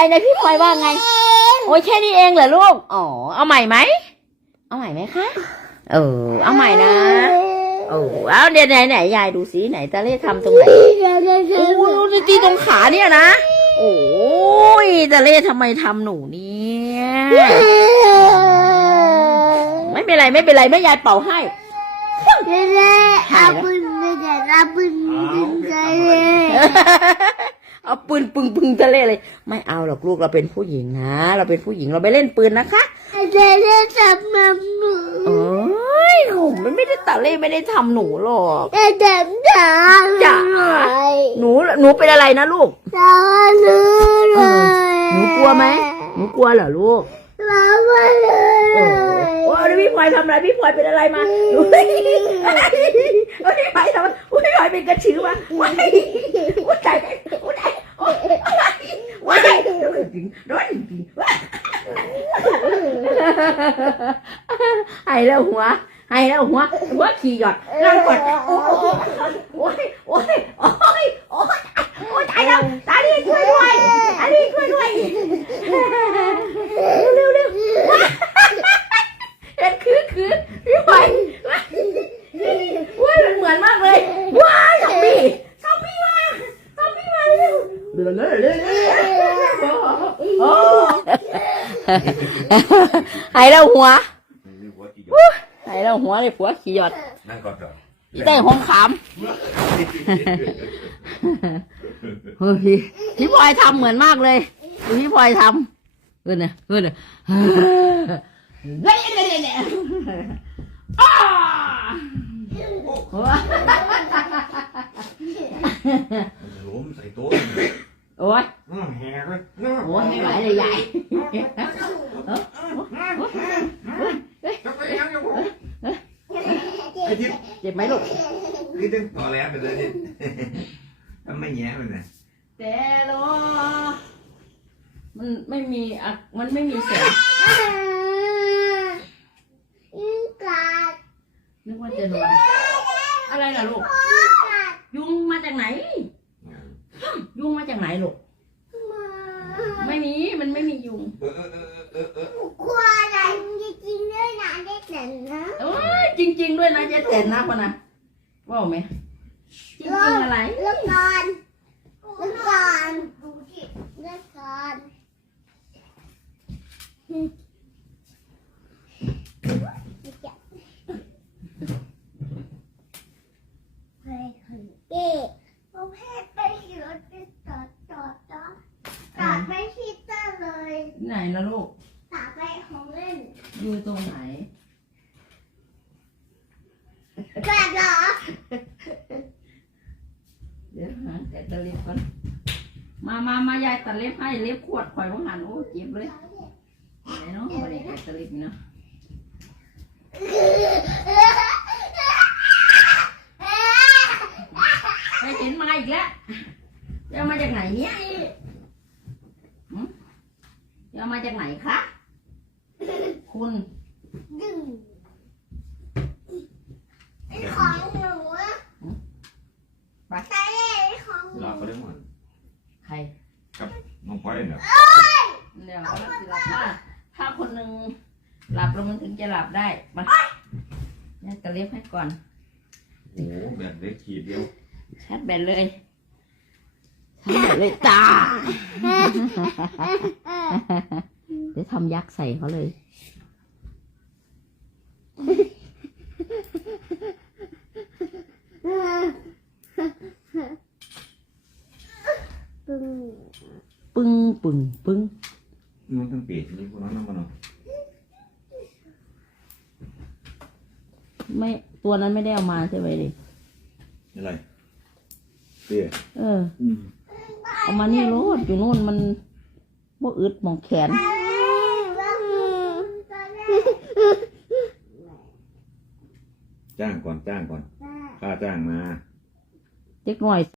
ไรนะพี่พลอยว่าไง โอ้ยแค่นี้เองเหรอลูก อ๋อเอาใหม่ไหม เอาใหม่ไหมคะ เออ เอาใหม่นะ โอ้เอาเดี๋ยวไหนไหนยายดูสิ ไหนตาเล่ทำตรงไหนโอ้ยดีตีตรงขาเนี่ยนะ โอ้ยตาเล่ทำไมทำหนูเนี่ย ไม่เป็นไรไม่เป็นไรแม่ยายเป่าให้เล่อาบุญเล่อาบุญเล่ปืนปึงปึงทะเลเลย ไม่เอาหรอกลูกเราเป็นผู้หญิงนะเราเป็นผู้หญิงเราไปเล่นปืนนะคะไอเล่นทำหนูโอ้ยหนูไม่ได้ตะเล่ไม่ได้ทําหนูหรอกไอเด็กจ๋าจ๋าหนูหนูเป็นอะไรนะลูกตาลือเลยหนูกลัวไหมหนูกลัวเหรอลูกตาลือเลยโอ้ยพี่พลอยทำอะไรพี่พลอยเป็นอะไรมาหนูไม่ไดพี่พลอยทำอะไรพี่พลอยเป็นกระชือมาไม่ได้ไม่ได้ hay đâu quá hay đâu quá bớt gì giọt lăn quật ô ô ô ô หายแล้วหัวหายแล้วหัวเลยหัวขี้หยดได้หงขามพี่พลอยทำเหมือนมากเลยพี่พลอยทำเออเนี่ยเออเนี่ยอ้าวไอ้ทิพเจ็บไหมลูกคือตึงพอแล้วไปเลยทำไม่แย่ไปนะแต่้อ มันไม่มีอะมันไม่มีเสียงยุงกัดนึกว่าจะนอนอะไรล่ะลูก ยุงมาจากไหน ยุงมาจากไหนลูก ไม่มี มันไม่มียุงนะเจ็ดนะพนะว่าไหมจริงอะไรเลิกกันเลิกกันเลอกกันไหนนะลูกตากใบของเล่น อยู่ตรงไหนแกจะเล็บก่นมา มา มา ยายตัดเล็บให้เล็บขวดข่อยว่าหันโอ้เจ็บเลยไหนน้องมาดิแกจะเล็บนะไปเห็นมาอีกแล้วยามาจากไหนเนี่ยยามาจากไหนคะ คุณเนอ่ะเดี๋ยวมันจะหลับมากถ้าคนหนึ่งหลับลงมันถึงจะหลับได้ มาเนี่ยจะเรียบให้ก่อนโอ้แบบได้ขีดเดียวแชทแบนเลยแชแบนเลยตาเดีทำยักษ์ใส่เขาเลยตึงปึ้งปึ้งปึ้งมันต้องเปียกนี่คุณน้องน้อมันเนาไม่ตัวนั้นไม่ได้เอามาใช่ไหมดิอะไรเปลี่ยเอออเอามานี่รอดอยู่นู่นมันว่อึดมองแขน จ้างก่อนจ้างก่อน ข้าจ้างมาเจ๊กหน่อย